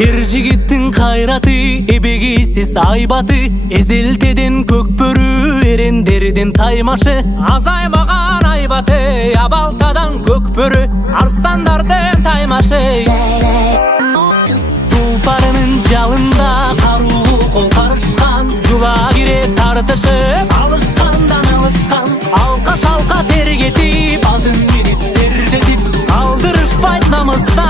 Ер жигиттин кайраты, эбегейсиз айбаты, эзелтеден көкбөрү, эрендердин таймашы. Азаймаган айбаты, абалтадан көкбөрү, арстандардын таймашы. Тулпарынын жалында каруу кол карышкан, жула кире тартышып, алышкандан алышкан. Алка шалка тергетип, алдын минип тердетип, алдырышпайт намыстан.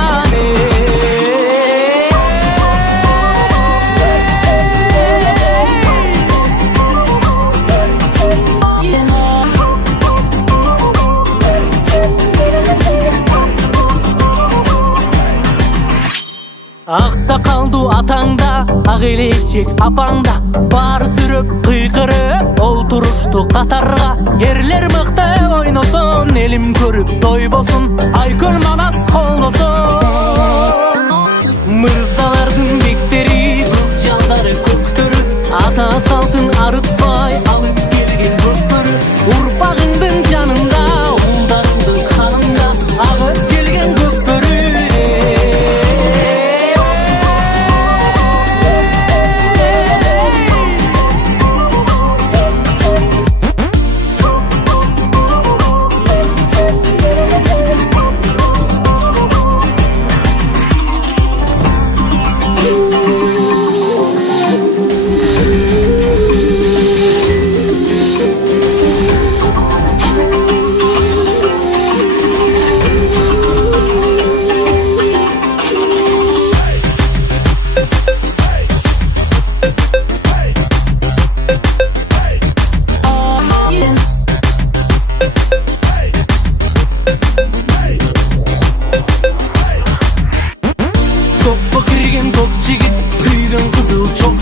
Ак сакалдуу атаңда, ак элечек апаңда, бар сүрөп кыйкырып олтурушту катарга. Эрлер мыкты ойносун, элим көрүп той болсун, айкөл манас колдосун. Мырзалардын бектери, көк жалдары көктөрү, ата салтын арытпай алып келген көкбөрү. Урпагыңдын жанында, улдарыңдын канында агып келген көкбөрү. Көк жигит, күйгөн кызыл чоп